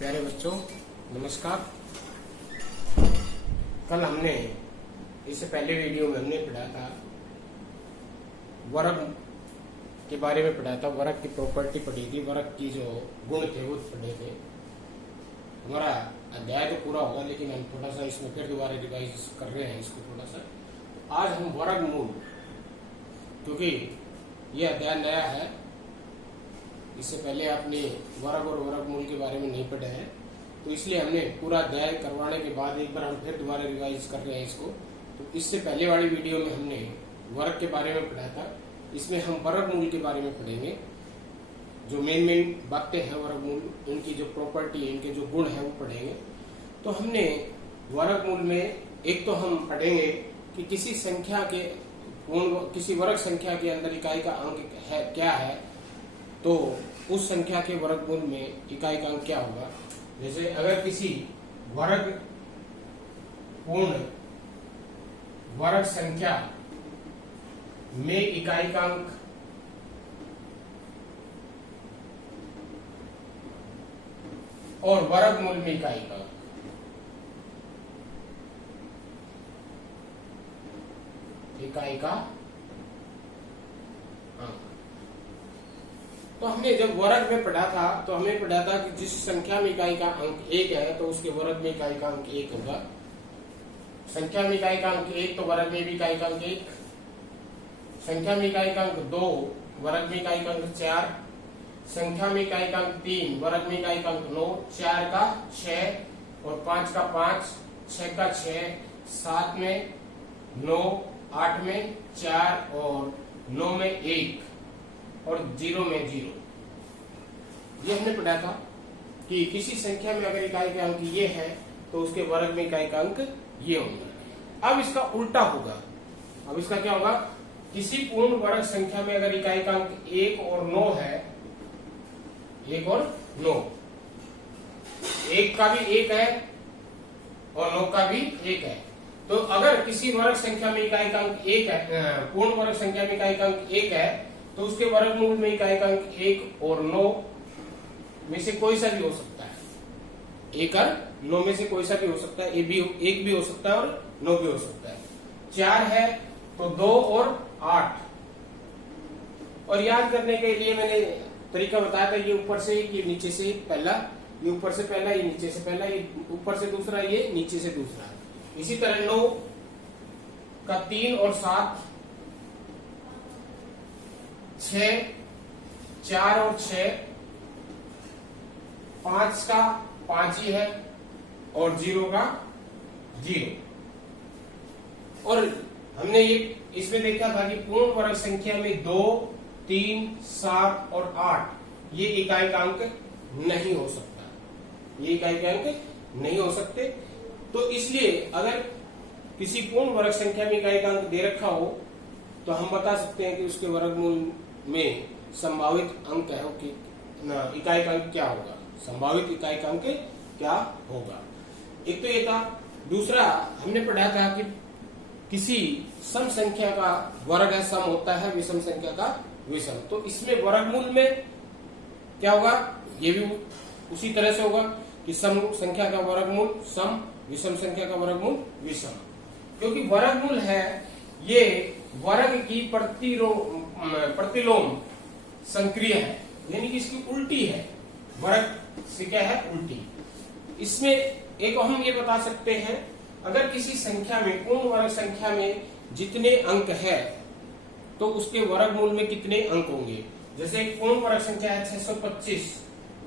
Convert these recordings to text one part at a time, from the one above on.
प्यारे बच्चों नमस्कार। कल हमने इससे पहले वीडियो में हमने पढ़ा था वर्ग के बारे में पढ़ा था। वर्ग की प्रॉपर्टी पढ़ी थी, वर्ग की जो गुण थे वो पढ़े थे। हमारा अध्याय तो पूरा होगा लेकिन हम थोड़ा सा इसमें फिर दोबारा रिवाइज कर रहे हैं इसको थोड़ा सा। आज हम वर्गमूल, क्योंकि ये अध्याय नया है, इससे पहले आपने वर्ग और वर्गमूल के बारे में नहीं पढ़ा है, तो इसलिए हमने पूरा अध्याय करवाने के बाद एक बार हम फिर दोबारा रिवाइज कर रहे हैं इसको। तो इससे पहले वाली वीडियो में हमने वर्ग के बारे में पढ़ा था, इसमें हम वर्गमूल के बारे में पढ़ेंगे। जो मेन बातें हैं वर्गमूल, उनकी जो प्रॉपर्टी, इनके जो गुण है वो पढ़ेंगे। तो हमने वर्गमूल में एक तो हम पढ़ेंगे कि किसी संख्या के किसी वर्ग संख्या के अंदर इकाई का अंक है क्या है, तो उस संख्या के वर्गमूल में इकाई का अंक क्या होगा। जैसे अगर किसी पूर्ण वर्ग संख्या में इकाई का अंक और वर्गमूल में इकाई का अंक, इकाई का अंक, तो हमने जब वर्ग में पढ़ा था तो हमने पढ़ा था कि जिस संख्या में इकाई का अंक 1 है तो उसके वर्ग में इकाई का अंक 1 होगा। संख्या में इकाई का अंक 1 तो वर्ग में भी इकाई का अंक 1। संख्या में इकाई का अंक 2, वर्ग में इकाई का अंक 4। संख्या में इकाई का अंक 3, वर्ग में इकाई का अंक 9। 4 का 6 और 5 का 5, 6 का 6, 7 में 9, 8 में 4 और 9 में 1 और 0 में 0। ये हमने पढ़ा था कि किसी संख्या में अगर इकाई का अंक ये है तो उसके वर्ग में इकाई का अंक ये होगा। अब इसका उल्टा होगा। अब इसका क्या होगा, किसी पूर्ण वर्ग संख्या में अगर इकाई का अंक 1 और 9 है, 1 और 9, 1 का भी 1 है और 9 का भी 1 है, तो अगर किसी वर्ग संख्या में इकाई का अंक 1 है, पूर्ण वर्ग संख्या में इकाई का अंक 1 है, तो उसके वर्गमूल में इकाई का अंक 1 और 9 में से कोई सा भी हो सकता है। 1 और 9 में से कोई सा भी हो सकता है, 1 भी हो सकता है और 9 भी हो सकता है। 4 है तो 2 और 8। और याद करने के लिए मैंने तरीका बताया था, ये ऊपर से एक, ये नीचे से एक, पहला, ये ऊपर से पहला, ये नीचे से पहला, ये ऊपर से दूसरा, ये नीचे से दूसरा। इसी तरह 9 का 3 और 7, 6, 4 और 6, 5 का 5 ही है और 0 का 0। और हमने ये इसमें देखा था कि पूर्ण वर्ग संख्या में 2, 3, 7 और 8 ये इकाई का अंक नहीं हो सकता, ये इकाई का अंक नहीं हो सकते। तो इसलिए अगर किसी पूर्ण वर्ग संख्या में इकाई का अंक दे रखा हो तो हम बता सकते हैं कि उसके वर्गमूल में संभावित अंक है कि ना, इकाई का अंक क्या होगा, संभावित इकाई का अंक क्या होगा। एक तो ये था। दूसरा हमने पढ़ा था कि किसी सम संख्या का वर्ग है सम होता है विषम संख्या का विषम, तो इसमें वर्गमूल में क्या होगा, ये भी उसी तरह से होगा कि सम संख्या का वर्गमूल सम, विषम संख्या का वर्गमूल विषम। क्योंकि वर्गमूल है ये वर्ग की प्रतिलोम संक्रिय है, यानी कि इसकी उल्टी है, वर्ग से क्या है, उल्टी। इसमें एक हम ये बता सकते हैं, अगर किसी संख्या में, पूर्ण वर्ग संख्या में जितने अंक है तो उसके वर्गमूल में कितने अंक होंगे। जैसे एक पूर्ण वर्ग संख्या है 625,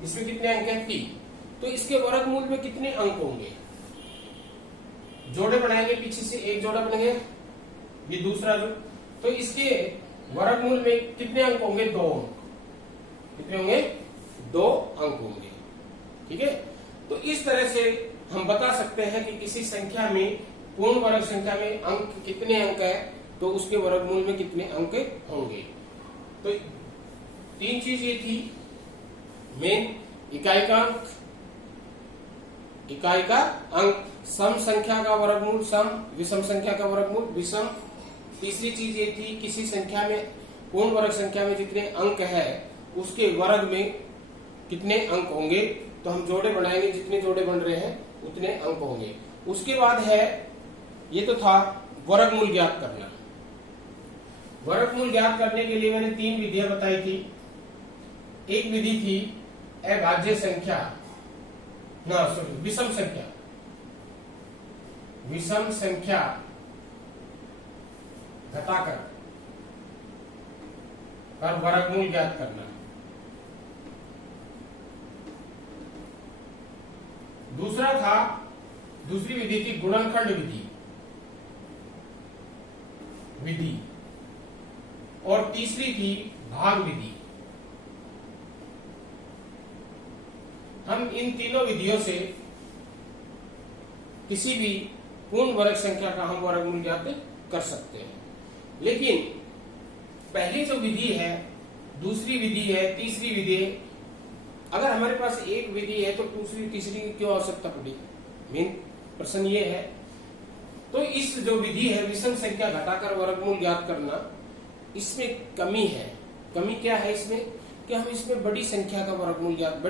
इसमें कितने अंक है 3, तो इसके वर्गमूल में कितने अंक होंगे। जोड़े बनाएंगे, पीछे से एक जोड़ा बनेंगे, ये दूसरा जो, तो इसके वर्गमूल में कितने अंक होंगे, 2 अंक। कितने होंगे, 2 अंक होंगे। ठीक है, तो इस तरह से हम बता सकते हैं कि किसी संख्या में, पूर्ण वर्ग संख्या में अंक कितने अंक है तो उसके वर्गमूल में कितने अंक होंगे। तो 3 चीज ये थी मेन, इकाई का अंक, इकाई का अंक, सम संख्या का वर्गमूल सम, विषम संख्या का वर्गमूल विषम। तीसरी चीज ये थी, किसी संख्या में, पूर्ण वर्ग संख्या में जितने अंक है उसके वर्ग में कितने अंक होंगे। तो हम जोड़े बनाएंगे, जितने जोड़े बन रहे हैं उतने अंक होंगे। उसके बाद है, ये तो था वर्गमूल ज्ञात करना। वर्गमूल ज्ञात करने के लिए मैंने 3 विधियां बताई थी। एक विधि थी अभाज्य संख्या, विषम संख्या, विषम संख्या घटाकर और वर्गमूल ज्ञात करना। दूसरा था, दूसरी विधि थी गुणनखंड विधि, और तीसरी थी भाग विधि। हम इन तीनों विधियों से किसी भी पूर्ण वर्ग संख्या का हम वर्गमूल ज्ञात कर सकते हैं। लेकिन पहली जो विधि है, दूसरी विधि है, तीसरी विधि है, अगर हमारे पास एक विधि है तो दूसरी तीसरी की क्यों आवश्यकता पड़ी? मेन प्रश्न ये है। तो इस जो विधि है विषम संख्या घटाकर वर्गमूल ज्ञात करना, इसमें कमी है। कमी क्या है इसमें? कि हम इसमें बड़ी संख्या का वर्गमूल ज्ञात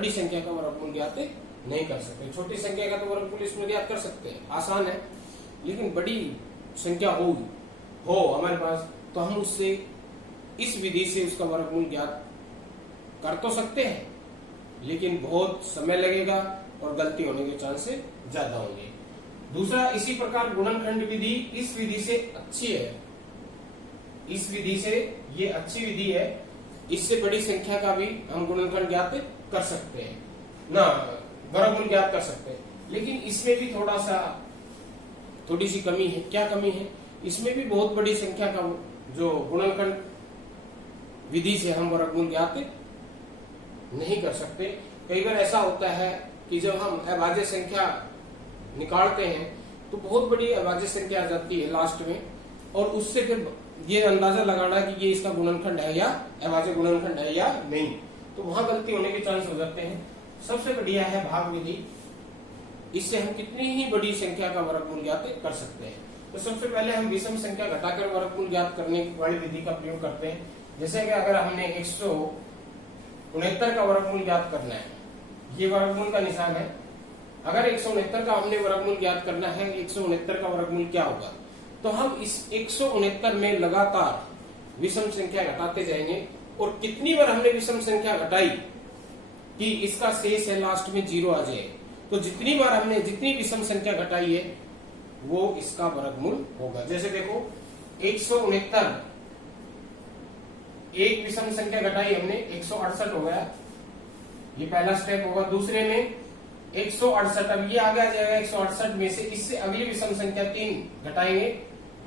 नहीं कर सकते। छोटी संख्या का तो वर्गमूल इसमें ज्ञात कर सकते हैं, आसान है। लेकिन बड़ी संख्या हो हमारे पास, तो हम उससे इस विधि से उसका वर्गमूल ज्ञात कर तो सकते हैं, लेकिन बहुत समय लगेगा और गलती होने के चांस ज्यादा होंगे। दूसरा, इसी प्रकार गुणनखंड विधि इस विधि से अच्छी है, इस विधि से ये अच्छी विधि है। इससे बड़ी संख्या का भी हम गुणनखंड ज्ञात कर सकते हैं ना, वर्गमूल ज्ञात कर सकते हैं। लेकिन इसमें भी थोड़ी सी कमी है। क्या कमी है? इसमें भी बहुत बड़ी संख्या का जो गुणनखंड विधि से हम वर्गमूल ज्ञात नहीं कर सकते। कई बार ऐसा होता है कि जब हम अभाज्य संख्या निकालते हैं तो बहुत बड़ी अभाज्य संख्या आ जाती है लास्ट में, और उससे फिर ये अंदाजा लगाना कि ये इसका गुणनखंड है या अभाज्य गुणनखंड है या नहीं, तो वहां गलती होने के चांस हो जाते हैं। सबसे बढ़िया है भाग विधि। इससे हम कितनी ही बड़ी संख्या का वर्गमूल ज्ञात कर सकते हैं। तो सबसे पहले हम विषम संख्या घटाकर वर्गमूल ज्ञात करने वाली विधि का प्रयोग करते हैं। जैसे कि अगर हमने 169 का वर्गमूल ज्ञात करना है, ये वर्गमूल का निशान है। अगर 169 का हमने वर्गमूल ज्ञात करना है, 169 का वर्गमूल क्या होगा? तो हम इस 169 में लगातार विषम संख्या घटाते जाएंगे, और कितनी बार हमने विषम संख्या घटाई कि इसका शेष है लास्ट में 0 आ जाए, तो जितनी बार हमने जितनी विषम संख्या घटाई है वो इसका वर्गमूल होगा। जैसे देखो 169, एक विषम संख्या घटाई हमने 168 हो गया, ये पहला स्टेप होगा। दूसरे में 168, अब ये आगे आ जाएगा 168 में से इससे अगली विषम संख्या 3 घटाएंगे,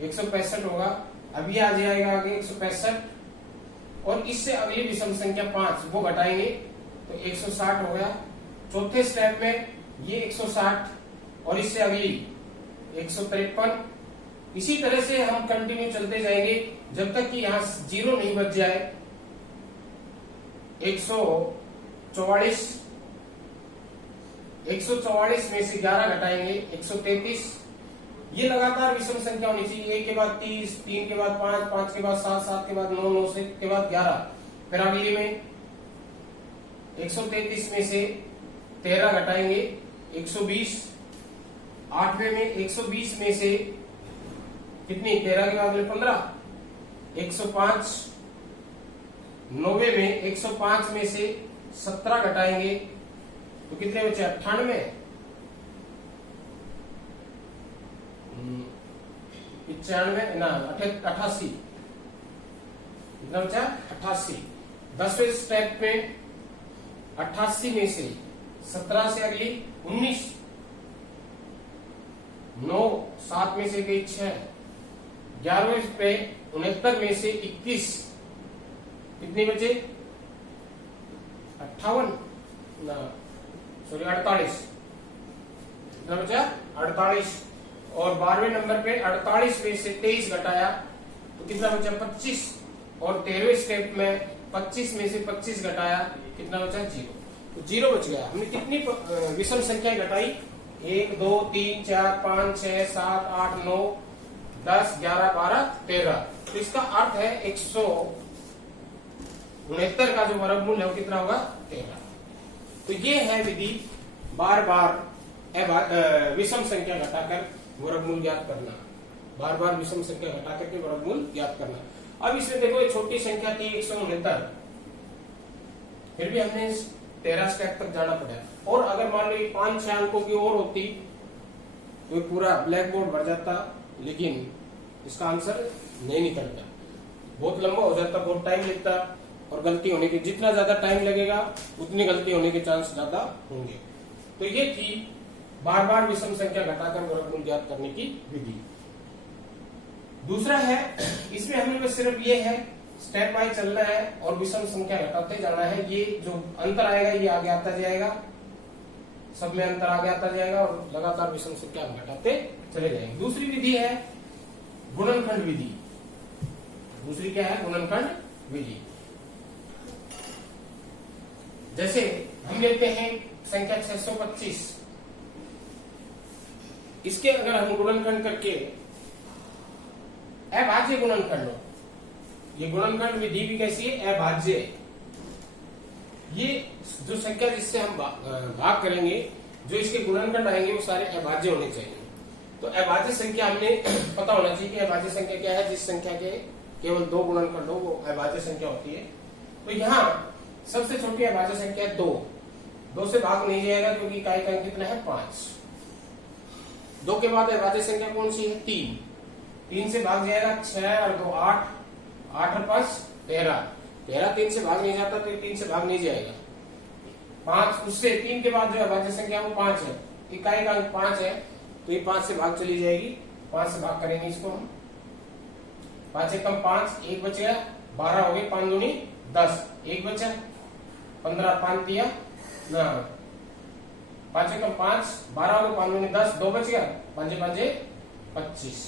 165 होगा। अब ये आ जाएगा आगे 165, और इससे अगली विषम संख्या 5 वो घटाएंगे तो 160 हो गया। चौथे स्टेप में ये 160 और इससे अगली 153। इसी तरह से हम कंटिन्यू चलते जाएंगे जब तक कि यहाँ 0 नहीं बच जाए। 144 में से 11 घटाएंगे 133। ये लगातार विषम संख्या होनी चाहिए, 1 के बाद 30, 3 के बाद 5, 5 के बाद 7, 7 के बाद 9, 9 के बाद 11। फिर अगली में 133 में से 13 घटाएंगे 120। 8वें में 120 में से कितनी, 13 के बाद 15, 105। 9वें में 105 में से 17 घटाएंगे तो कितने बचे, 98। 95 ना 88, कितना बचा, 88। 10वें स्टेप में 88 में से 17 से अगली 19, 9, 7 में से गई 6, 11वें पे 69 में से 21, कितने बचे, 58 ना सॉरी 48, कितना बचा, 48। और 12वें नंबर पे 48 में से 23 घटाया तो कितना बचा, 25। और 13वें स्टेप में 25 में से 25 घटाया, कितना बचा, 0। तो 0 बच गया। हमने कितनी विषम संख्या घटाई, 1, 2, 3, 4, 5, 6, 7, 8, 9, 10, 11, 12, 13। तो इसका अर्थ है 169 का जो वर्गमूल है वो कितना होगा, 13। तो ये है विधि बार बार विषम संख्या घटाकर वर्गमूल ज्ञात करना, बार बार विषम संख्या घटा करके वर्गमूल ज्ञात करना। अब इसमें देखो एक छोटी संख्या थी 169, फिर भी हमने 13 स्टेप तक जाना पड़ा। और अगर मान लो 5-6 अंकों की और होती तो पूरा ब्लैक बोर्ड भर जाता, लेकिन इसका आंसर नहीं निकलता, बहुत लंबा हो जाता, बहुत टाइम लगता, और गलती होने के जितना ज्यादा टाइम लगेगा उतनी गलती होने के चांस ज्यादा होंगे। तो ये थी बार बार विषम संख्या घटाकर वर्गमूल ज्ञात करने की विधि। दूसरा है, इसमें हमें बस सिर्फ ये है स्टेप वाइज चलना है और विषम संख्या घटाते जाना है। ये जो अंतर आएगा ये आगे आता जाएगा, सब में अंतर आगे आता जाएगा और लगातार विषम संख्या घटाते चले जाएंगे। दूसरी विधि है गुणनखंड विधि। दूसरी क्या है? गुणनखंड विधि। जैसे हम लेते हैं संख्या 625, इसके अगर हम गुणनखंड करके अभाज्य गुणनखंड हो, ये गुणनखंड विधि भी कैसी है? अभाज्य। ये जो संख्या जिससे हम भाग करेंगे, जो इसके गुणनखंड आएंगे वो सारे अभाज्य होने चाहिए। तो अभाज्य संख्या हमने पता होना चाहिए कि अभाज्य संख्या क्या है। जिस संख्या के केवल 2 गुणनखंड हो वो अभाज्य संख्या होती है। तो यहाँ सबसे छोटी अभाज्य संख्या 2, 2 से भाग नहीं जाएगा क्योंकि इकाई का अंक कितना है? 5। 2 के बाद अभाज्य संख्या कौन सी है? 3, 3 से भाग जाएगा 6 और 2 8, 8 और 5 13, 13 3 से भाग नहीं जाता तो 3 से भाग नहीं जाएगा। 5 उससे 3 के बाद जो अभाज्य संख्या वो 5 है, इकाई का अंक 5 है तो ये 5 से भाग चली जाएगी। 5 से भाग करेंगे इसको हम, 5 एकम 5, 1 बच गया, 12 हो गए, 5 दूनी 10, 1 बचा, 15 5 दिया ना, 5 एकम 5, 12 हो गए, 5 दूनी 10, 2 बच गया, 5 5 25।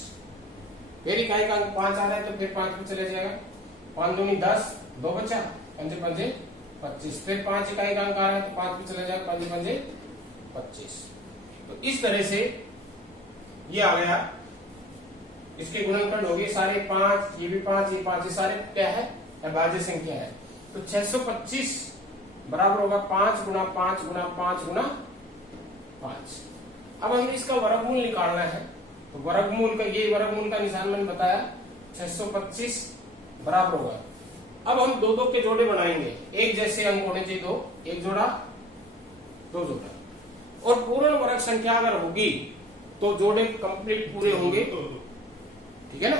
फिर इकाई का अंक 5 आ रहा है तो फिर 5 पे चले जाएगा, 5 दूनी 10, 2 बचा, 5 5 25। फिर 5 इकाई का अंक आ रहा है तो 5 पे चले जाएगा, 5 5 25। तो इस तरह से ये आ गया, इसके गुणनखंड हो गए सारे 5, ये भी 5, ये 5, ये सारे क्या है? अभाज्य संख्या है। तो 625 बराबर होगा 5 गुना 5 गुना 5 गुना 5। अब हमें इसका वर्गमूल निकालना है। तो वर्गमूल का ये वर्गमूल का निशान मैंने बताया, 625 बराबर होगा। अब हम 2 2 के जोड़े बनाएंगे, एक जैसे अंक होने चाहिए 2, एक जोड़ा 2 जोड़ा। और पूर्ण वर्ग संख्या अगर होगी तो जोड़े कंप्लीट पूरे होंगे, ठीक है ना?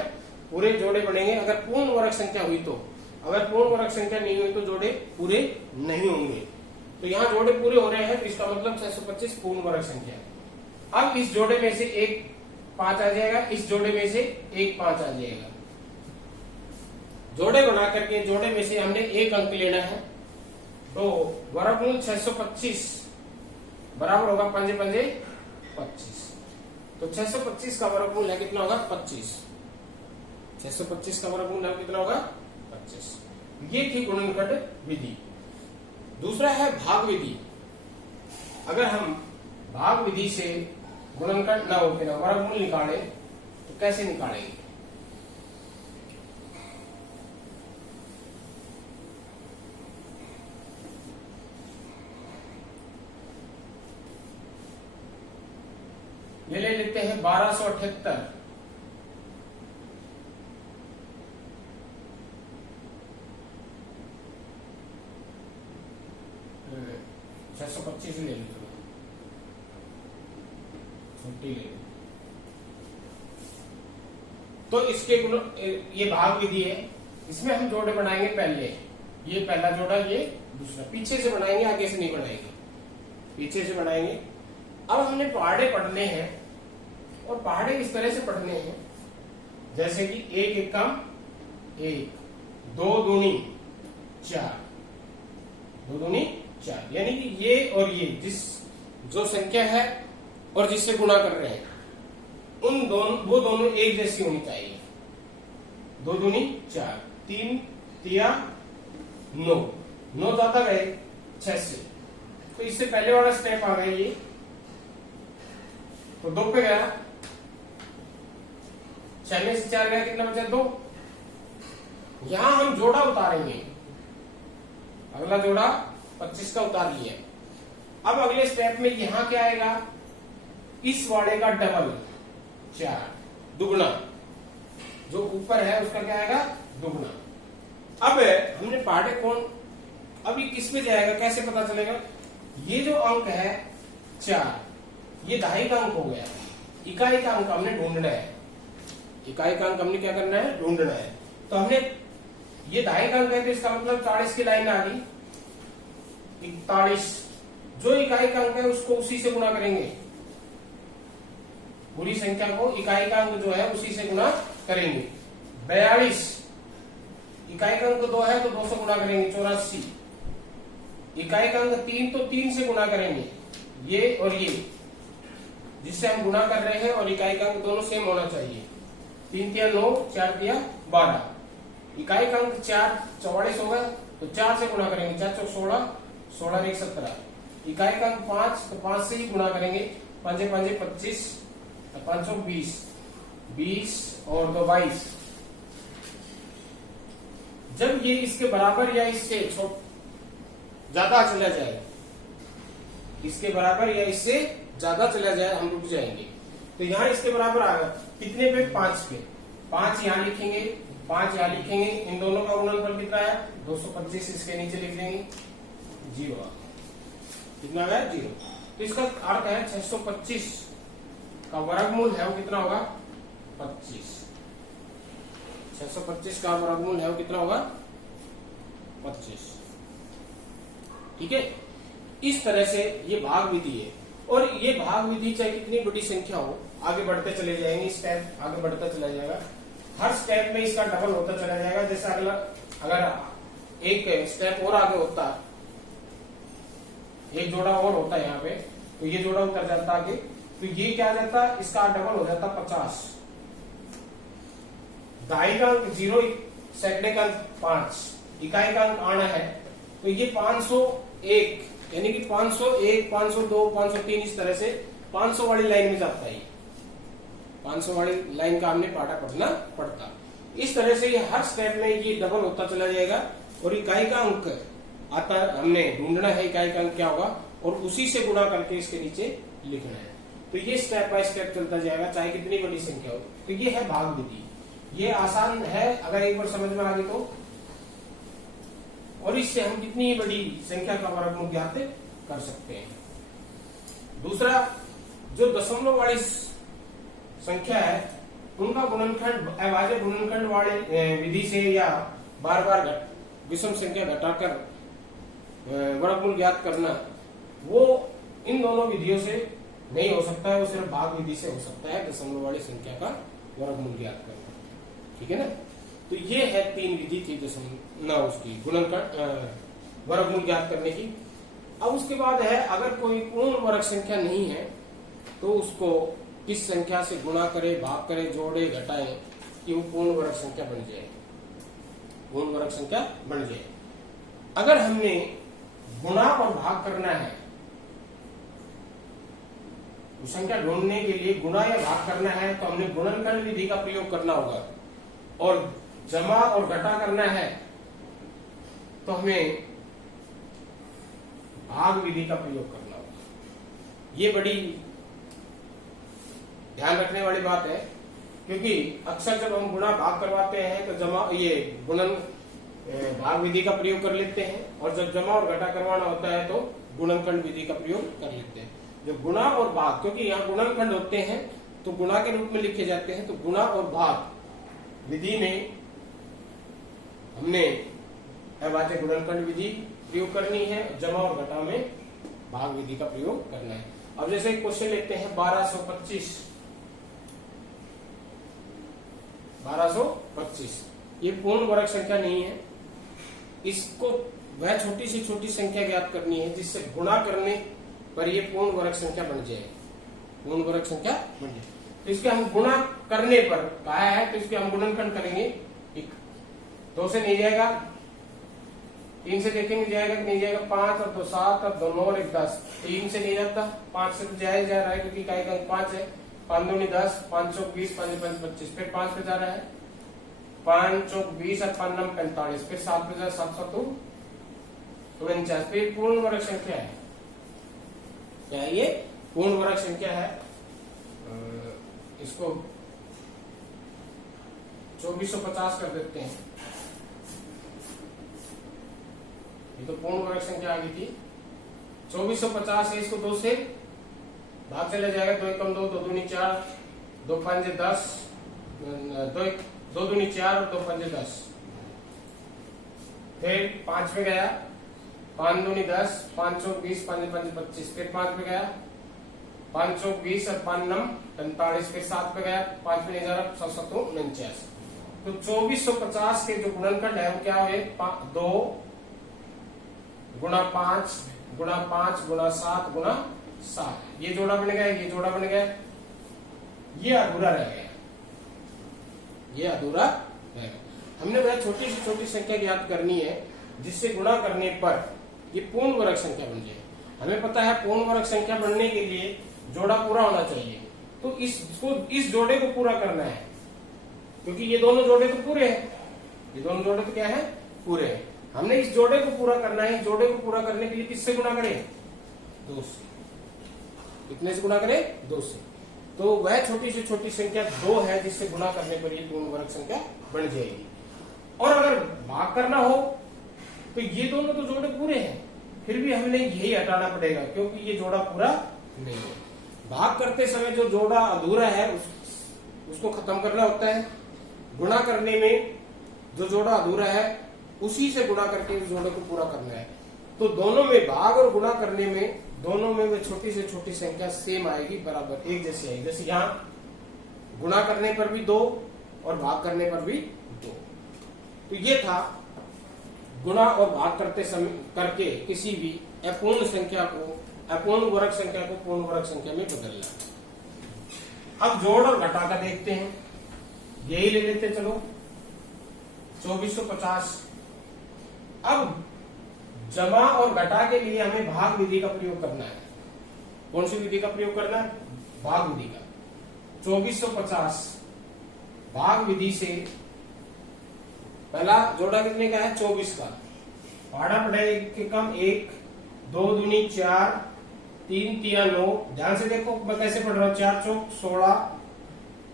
पूरे जोड़े बनेंगे अगर पूर्ण वर्ग संख्या हुई तो। अगर पूर्ण वर्ग संख्या नहीं हुई तो जोड़े पूरे नहीं होंगे। तो यहाँ जोड़े पूरे हो रहे हैं तो इसका मतलब 625 पूर्ण वर्ग संख्या है। अब इस जोड़े में से एक 5 आ जाएगा, इस जोड़े में से एक 5 आ जाएगा। जोड़े बना करके जोड़े में से हमने एक अंक लेना है। तो वर्गमूल 625 बराबर होगा 5 5 25। तो 625 का वर्गमूल है कितना होगा? 25। 625 का वर्गमूल है कितना होगा? 25। ये थी गुणनखंड विधि। दूसरा है भाग विधि। अगर हम भाग विधि से गुणनखंड ना होके ना वर्गमूल निकाले तो कैसे निकालेंगे? ये ले लेते हैं 1278, 625 ले लीजिए, छुट्टी ले लीजिए। तो इसके गुण, ये भाग विधि है, इसमें हम जोड़े बनाएंगे। पहले ये पहला जोड़ा, ये दूसरा, पीछे से बनाएंगे, आगे से नहीं बनाएंगे, पीछे से बनाएंगे। अब हमने पहाड़े पढ़ने हैं और पहाड़े इस तरह से पढ़ने हैं जैसे कि 1 एकम 1, 2 दूनी 4, 2 दूनी 4, यानी कि ये और ये जिस जो संख्या है और जिससे गुणा कर रहे हैं उन दोनों, वो दोनों एक जैसी होनी चाहिए। 2 दूनी 4, 3 तिया 9, 9 ज्यादा गए 6 से, तो इससे पहले वाला स्टेप आ गया ये, तो 2 पे गया, 6 में से 4 गया, कितना बचा? 2। यहां हम जोड़ा उतारेंगे, अगला जोड़ा 25 का उतार लिया। अब अगले स्टेप में यहां क्या आएगा, इस वाले का डबल 4 दुगना, जो ऊपर है उसका क्या आएगा दुगना। अब हमने पाठ्य कोण अभी किस पे जाएगा, कैसे पता चलेगा, ये जो अंक है 4 ये दहाई का अंक हो गया, इकाई का अंक हमने ढूंढना है, इकाई का अंक हमने क्या करना है ढूंढना है। तो हमने ये दहाई का अंक है तो इसका मतलब 40 की लाइन आ गई, 41 जो इकाई का अंक है उसको उसी से गुणा करेंगे, पूरी संख्या को इकाई का अंक जो है उसी से गुणा करेंगे। 42 इकाई का अंक 2 है तो 2 से गुणा करेंगे, 84 इकाई का अंक 3 तो 3 से गुणा करेंगे, ये और ये जिससे हम गुणा कर रहे हैं और इकाई का अंक दोनों सेम होना चाहिए, 3 तिया 9 4 तिया 12, इकाई का अंक 4 44 होगा तो 4 से गुणा करेंगे, 4 चौक 16 16 1 17, इकाई का अंक 5 तो 5 से ही गुणा करेंगे, 5 5 25 5 चौक 20 20 और 2 22। जब ये इसके बराबर या इससे ज्यादा चला जाए, इसके बराबर या इससे ज्यादा चला जाए हम रुक जाएंगे। तो यहाँ इसके बराबर आ गया कितने पे 5 पे, 5 यहाँ लिखेंगे 5 यहाँ लिखेंगे, इन दोनों का गुणनफल कितना है 225, इसके नीचे लिख देंगे 0, कितना है 0। तो इसका अर्थ है 625 का वर्गमूल है वो कितना होगा 25, 625 का वर्गमूल है वो कितना होगा 25। ठीक है, इस तरह से ये भाग विधि है, और ये भाग विधि चाहे कितनी बड़ी संख्या हो आगे बढ़ते चले जाएंगे, स्टेप आगे बढ़ता चला जाएगा, हर स्टेप में इसका डबल होता चला जाएगा। जैसे अगला अगर एक स्टेप और आगे होता, एक जोड़ा और होता है यहाँ पे, तो ये जोड़ा उतर जाता आगे, तो ये क्या आ जाता, इसका डबल हो जाता 50, दहाई का अंक 0, सैकड़े का अंक 5, इकाई का अंक आना है, तो ये 501 यानी कि 501 502 503 इस तरह से 500 वाली लाइन में जाता है, 500 वाली लाइन का हमने पाठा पढ़ना पड़ता। इस तरह से ये हर स्टेप में ये डबल होता चला जाएगा, और इकाई का अंक आता हमने ढूंढना है, इकाई का अंक क्या होगा, और उसी से गुणा करके इसके नीचे लिखना है। तो ये स्टेप बाय स्टेप चलता जाएगा चाहे कितनी बड़ी संख्या हो। तो ये है भाग विधि, ये आसान है अगर एक बार समझ में आ गई तो, और इससे हम कितनी बड़ी संख्या का वर्गमूल ज्ञात कर सकते हैं। दूसरा, जो दशमलव वाली संख्या है उनका गुणनखंड अभाज्य गुणनखंड वाले विधि से या बार बार विषम संख्या घटाकर वर्गमूल ज्ञात करना, वो इन दोनों विधियों से नहीं हो सकता है, वो सिर्फ भाग विधि से हो सकता है, दशमलव वाली संख्या का वर्गमूल ज्ञात करना। ठीक है ना, तो ये है 3 विधि थी दशमलव उसकी गुणनखंड वर्गमूल ज्ञात करने की। अब उसके बाद है, अगर कोई पूर्ण वर्ग संख्या नहीं है तो उसको किस संख्या से गुणा करे, भाग करे, जोड़े, घटाए कि वो पूर्ण वर्ग संख्या बन जाए, पूर्ण वर्ग संख्या बन जाए। अगर हमने गुणा और भाग करना है, उस संख्या ढूंढने के लिए गुणा या भाग करना है, तो हमने गुणनखंड विधि का प्रयोग करना होगा, और जमा और घटा करना है तो हमें भाग विधि का प्रयोग करना होगा। ये बड़ी ध्यान रखने वाली बात है, क्योंकि अक्सर जब हम गुणा भाग करवाते हैं तो जमा ये गुणन भाग विधि का प्रयोग कर लेते हैं, और जब जमा और घटा करवाना होता है तो गुणनखंड विधि का प्रयोग कर लेते हैं। जब गुणा और भाग, क्योंकि यहाँ गुणनखंड होते हैं तो गुणा के रूप में लिखे जाते हैं, तो गुणा और भाग विधि में हमने अभाज्य गुणनखंड विधि प्रयोग करनी है, जमा और घटा में भाग विधि का प्रयोग करना है। अब जैसे क्वेश्चन लेते हैं 1225, 1225 ये पूर्ण वर्ग संख्या नहीं है, इसको वह छोटी से छोटी संख्या ज्ञात करनी है जिससे गुणा करने पर ये पूर्ण वर्ग संख्या बन जाए, पूर्ण वर्ग संख्या बन जाए। तो इसके हम गुणा करने पर कहा है, तो इसके हम गुणनखंड करेंगे, 2 से नहीं जाएगा, 3 से देखेंगे जाएगा कि नहीं जाएगा, 5 और 2 7 और 2 9 और 1 10, 3 से नहीं जाता, 5 से तो जाया जा रहा है क्योंकि इकाई का अंक 5 है, 5 दूनी 10, 5 चौक 20, 5 5 25, फिर 5 पे जा रहा है, 5 चौक 20 और 5 9 45, फिर 7 पे जा 7 7 49, फिर पूर्ण वर्ग संख्या है, क्या है ये? पूर्ण वर्ग संख्या है। इसको 2450 कर देते हैं। ये तो पूर्ण वर्ग संख्या आ गई थी। 2450 है, इसको 2 से भाग चला जाएगा। 2 एकम 2, 2 दूनी 4, 2 पंजे 10, 2 दूनी 4 और 2 पंजे 10। फिर 5 में गया, 5 दूनी 10, 5 चौक 20, 5 पंजे 25। फिर 5 में गया, 5 चौक 20 और 5 नम 45। फिर 7 पे गया, 5 में 749। तो 2450 के जो गुणनखंड है वो क्या हुए? 2 गुणा 5 गुणा 5 गुणा 7 गुणा 7। ये जोड़ा बन गया, ये जोड़ा बन गया, ये अधूरा रह गया, ये अधूरा रह गया। हमने वह छोटी से छोटी संख्या ज्ञात करनी है जिससे गुणा करने पर ये पूर्ण वर्ग संख्या बन जाए। हमें पता है पूर्ण वर्ग संख्या बनने के लिए जोड़ा पूरा होना चाहिए, तो इस जोड़े को पूरा करना है, क्योंकि ये दोनों जोड़े तो पूरे हैं। ये दोनों जोड़े तो क्या है? पूरे हैं। हमने इस जोड़े को पूरा करना है। जोड़े को पूरा करने के लिए किससे गुणा करें? 2 से। कितने से गुणा करें? 2 से। तो वह छोटी से छोटी संख्या 2 है जिससे गुणा करने पर ये पूर्ण वर्ग संख्या बन जाएगी। और अगर भाग करना हो तो ये दोनों तो जोड़े पूरे हैं, फिर भी हमें यही हटाना पड़ेगा क्योंकि ये जोड़ा पूरा नहीं है। भाग करते समय जो जोड़ा अधूरा है उसको खत्म करना होता है। गुणा करने में जो जोड़ा अधूरा है उसी से गुणा करके उस जोड़े को पूरा करना है। तो दोनों में, भाग और गुणा करने में, दोनों में वो छोटी से छोटी संख्या सेम आएगी, बराबर एक जैसी आएगी। जैसे यहाँ गुणा करने पर भी 2 और भाग करने पर भी 2। तो ये था गुणा और भाग करते समय करके किसी भी अपूर्ण संख्या को, अपूर्ण वर्ग संख्या को पूर्ण वर्ग संख्या में बदलना। अब जोड़ और घटा का देखते हैं। यही ले लेते चलो 2450। अब जमा और घटा के लिए हमें भाग विधि का प्रयोग करना है। कौन सी विधि का प्रयोग करना है? भाग विधि का। 2450 भाग विधि से पहला जोड़ा कितने का है? 24 का। पाड़ा पड़े के कम 1, 2 दूनी 4, 3 तिया 9। ध्यान से देखो मैं कैसे पढ़ रहा हूं। 4 चौक 16,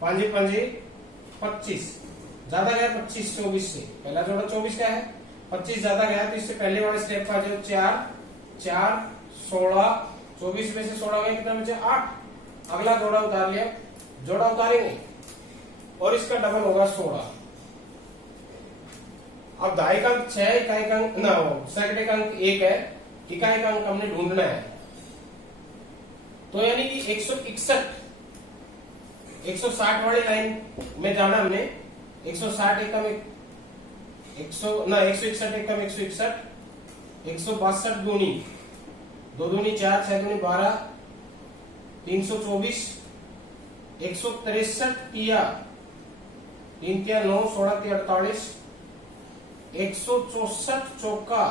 5 पंजे 25। ज्यादा गया 25 24 से। पहला जोड़ा 24 का है, 25 ज्यादा गया तो इससे पहले वाले स्टेप का जो 4 4 16, 24 में से 16 गया, कितना बचे? 8। अगला जोड़ा उतार लिया, जोड़ा उतारेंगे और इसका डबल होगा 16। अब दाई का अंक 6, इकाई का अंक ना हो, सैकड़े का अंक 1 है, इकाई का अंक हमने ढूंढना है। तो यानी कि 161 160 वाली लाइन में जाना हमने। 160 एकम 161 एकम 161, 162 दूनी 2 दूनी 4, 6 दूनी 12, 324, 163 तिया 3 तिया 9, 16 तिया 48, 164 चौका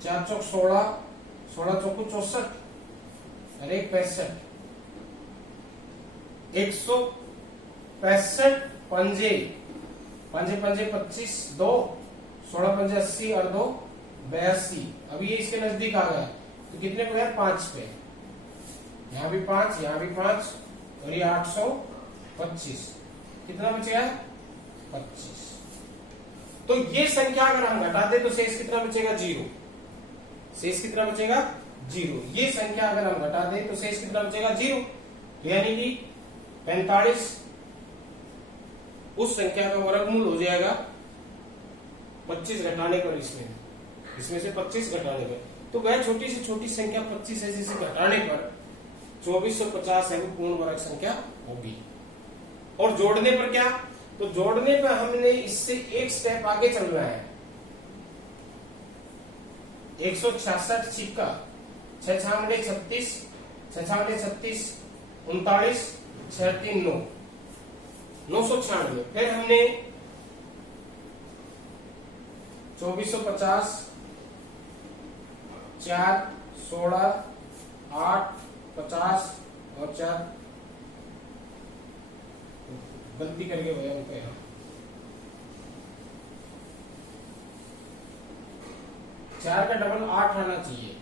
4 चौक 16, 16 चौको 64 और 1 65, 165 पंजे पंजे पंजे 25, 2 16 पंजे 80 और 2 82। अभी ये इसके नजदीक आ गया तो कितने पे गया? 5 पे। यहाँ भी 5, यहाँ भी 5 और ये 825। कितना बचेगा? 25। तो ये संख्या अगर हम घटा दे तो शेष कितना बचेगा? 0। शेष कितना बचेगा? 0। ये संख्या अगर हम घटा दे तो शेष कितना बचेगा? 0। यानी कि 45 उस संख्या का वर्गमूल हो जाएगा 25 घटाने पर। इसमें से 25 घटाने पर तो वह छोटी से छोटी संख्या 25 है जिसे घटाने पर 2450 है वो पूर्ण वर्ग संख्या होगी। और जोड़ने पर क्या? तो जोड़ने पर हमने इससे एक स्टेप आगे चलना है। 166 सिक्का 6 छांगड़े 36, 6 छांगड़े 36, 39, 6 3 9, 996। फिर हमने 2450 4 16 8 50 और 4 गलती करके भैया उनका यहाँ 4 का डबल 8 आना चाहिए।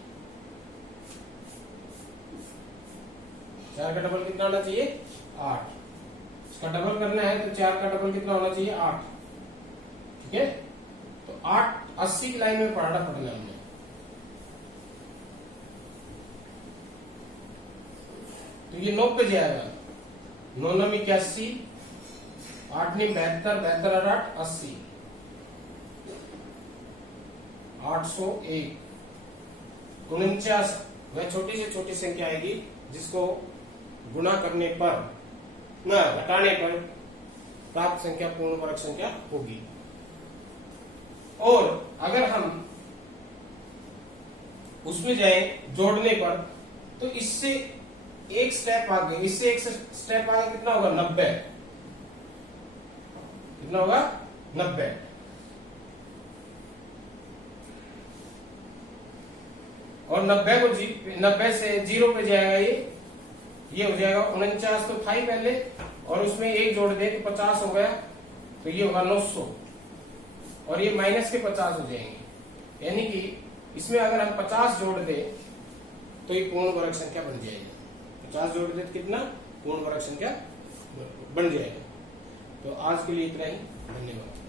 4 का डबल कितना होना चाहिए 8। इसका डबल करना है तो 4 का डबल कितना होना चाहिए 8। ठीक है, तो 8 80 की लाइन में पढ़ना है हमने। तो ये 9 पे जाएगा, 9 9 81, 8 ने 72, 72 और 8 80, 801, 49। वह छोटी से छोटी संख्या आएगी जिसको गुणा करने पर न घटाने पर प्राप्त संख्या पूर्ण वर्ग संख्या होगी। और अगर हम उसमें जाए जोड़ने पर, तो इससे एक स्टेप आगे, इससे एक स्टेप आगे कितना होगा 90। कितना होगा 90। और 90 को 90 से 0 पे जाएगा, ये हो जाएगा 49 तो था ही पहले, और उसमें एक जोड़ दे तो 50 हो गया, तो ये होगा 900, और ये माइनस के 50 हो जाएंगे। यानी कि इसमें अगर हम 50 जोड़ दे तो ये पूर्ण वर्ग संख्या बन जाएगी। 50 जोड़ दे तो कितना पूर्ण वर्ग संख्या बन जाएगा। तो आज के लिए इतना ही, धन्यवाद।